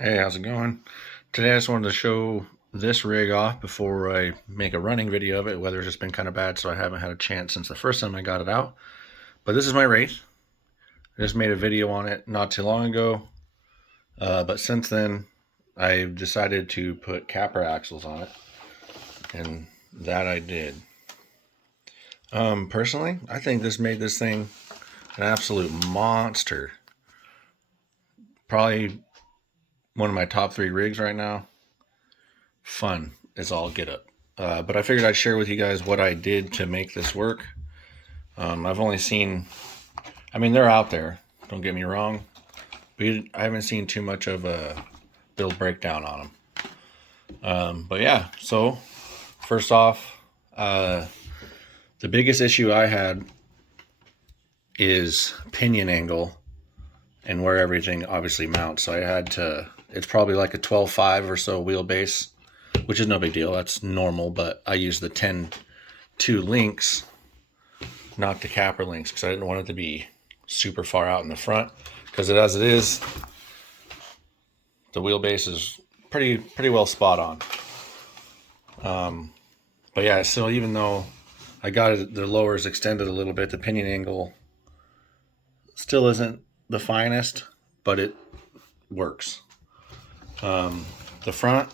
Hey, how's it going? Today I just wanted to show this rig off before I make a running video of it. Weather's just been kind of bad, so I haven't had a chance since the first time I got it out. But this is my Wraith. I just made a video on it not too long ago. But since then, I've decided to put Capra axles on it. And that I did. Personally, I think this made this thing an absolute monster. Probably one of my top 3 rigs right now. Fun is all get up. But I figured I'd share with you guys what I did to make this work. I've only seen, I mean, they're out there, don't get me wrong, but I haven't seen too much of a build breakdown on them. But yeah, so first off, the biggest issue I had is pinion angle and where everything obviously mounts. So I had to, it's probably like a 12.5 or so wheelbase, which is no big deal. That's normal, but I used the 10.2 links, not the Capra links, because I didn't want it to be super far out in the front. Because as it is, the wheelbase is pretty well spot on. But yeah, so even though I got it, the lowers extended a little bit, the pinion angle still isn't the finest, but it works. The front,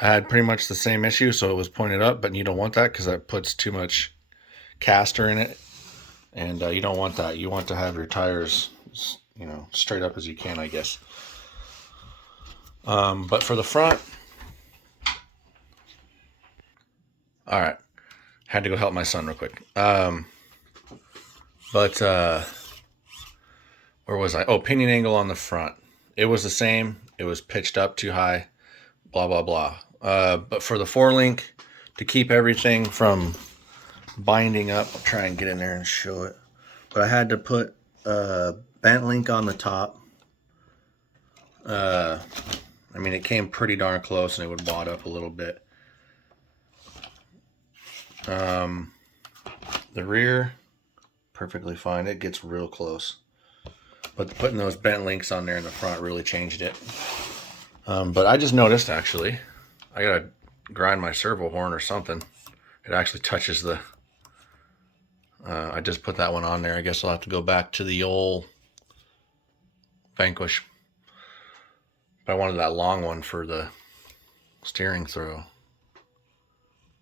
I had pretty much the same issue, so it was pointed up, but you don't want that because that puts too much caster in it, and you don't want that. You want to have your tires, straight up as you can, I guess. But for the front, all right, had to go help my son real quick. But where was I? Oh, pinion angle on the front. It was the same. It was pitched up too high. Blah blah blah. But for the 4-link, to keep everything from binding up, I'll try and get in there and show it. But I had to put a bent link on the top. I mean, it came pretty darn close, and it would wad up a little bit. The rear, perfectly fine. It gets real close. But putting those bent links on there in the front really changed it. But I just noticed, actually, I gotta grind my servo horn or something. It actually touches the... I just put that one on there. I guess I'll have to go back to the old Vanquish. But I wanted that long one for the steering throw.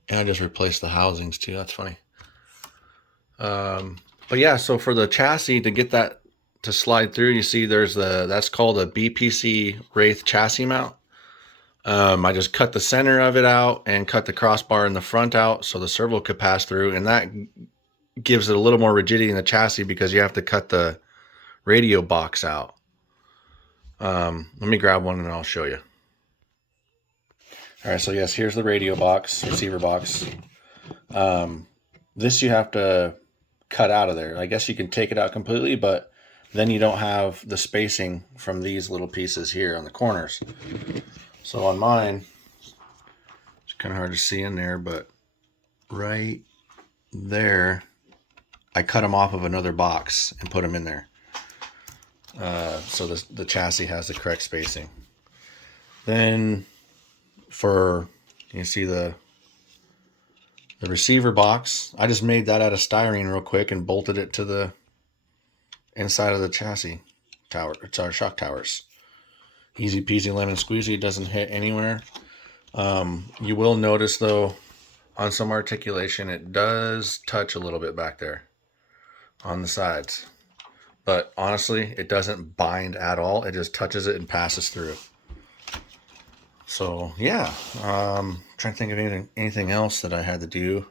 And I just replaced the housings too. That's funny. But yeah, so for the chassis, to get that to slide through, you see there's that's called a BPC Wraith chassis mount. I just cut the center of it out and cut the crossbar in the front out so the servo could pass through, and that gives it a little more rigidity in the chassis because you have to cut the radio box out. Let me grab one and I'll show you. All right, so yes, here's the radio box, receiver box. This you have to cut out of there. I guess you can take it out completely, but then you don't have the spacing from these little pieces here on the corners. So on mine, it's kind of hard to see in there, but right there, I cut them off of another box and put them in there. So the chassis has the correct spacing. Then you see the receiver box, I just made that out of styrene real quick and bolted it to the inside of the chassis tower. It's our shock towers. Easy peasy lemon squeezy. It doesn't hit anywhere. You will notice though, on some articulation, it does touch a little bit back there on the sides. But honestly, it doesn't bind at all. It just touches it and passes through. So yeah, trying to think of anything else that I had to do.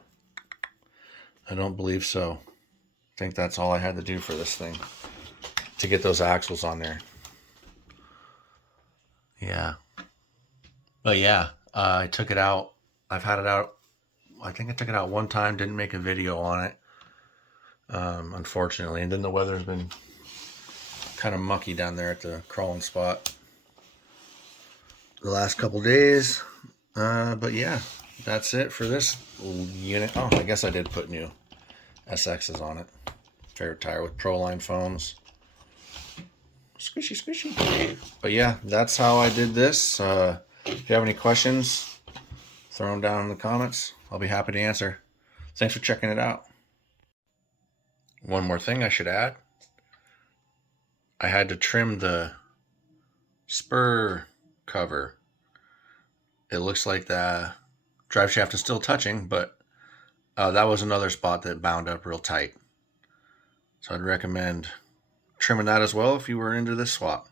I don't believe so. I think that's all I had to do for this thing to get those axles on there. Yeah. But yeah, I took it out. I've had it out. I think I took it out one time, didn't make a video on it, unfortunately. And then the weather's been kind of mucky down there at the crawling spot the last couple days. But yeah, that's it for this unit. Oh, I guess I did put new SXs on it. Favorite tire with Proline foams. Squishy, squishy. But yeah, that's how I did this. If you have any questions, throw them down in the comments. I'll be happy to answer. Thanks for checking it out. One more thing I should add. I had to trim the spur cover. It looks like the drive shaft is still touching, but that was another spot that bound up real tight. So I'd recommend trimming that as well if you were into this swap.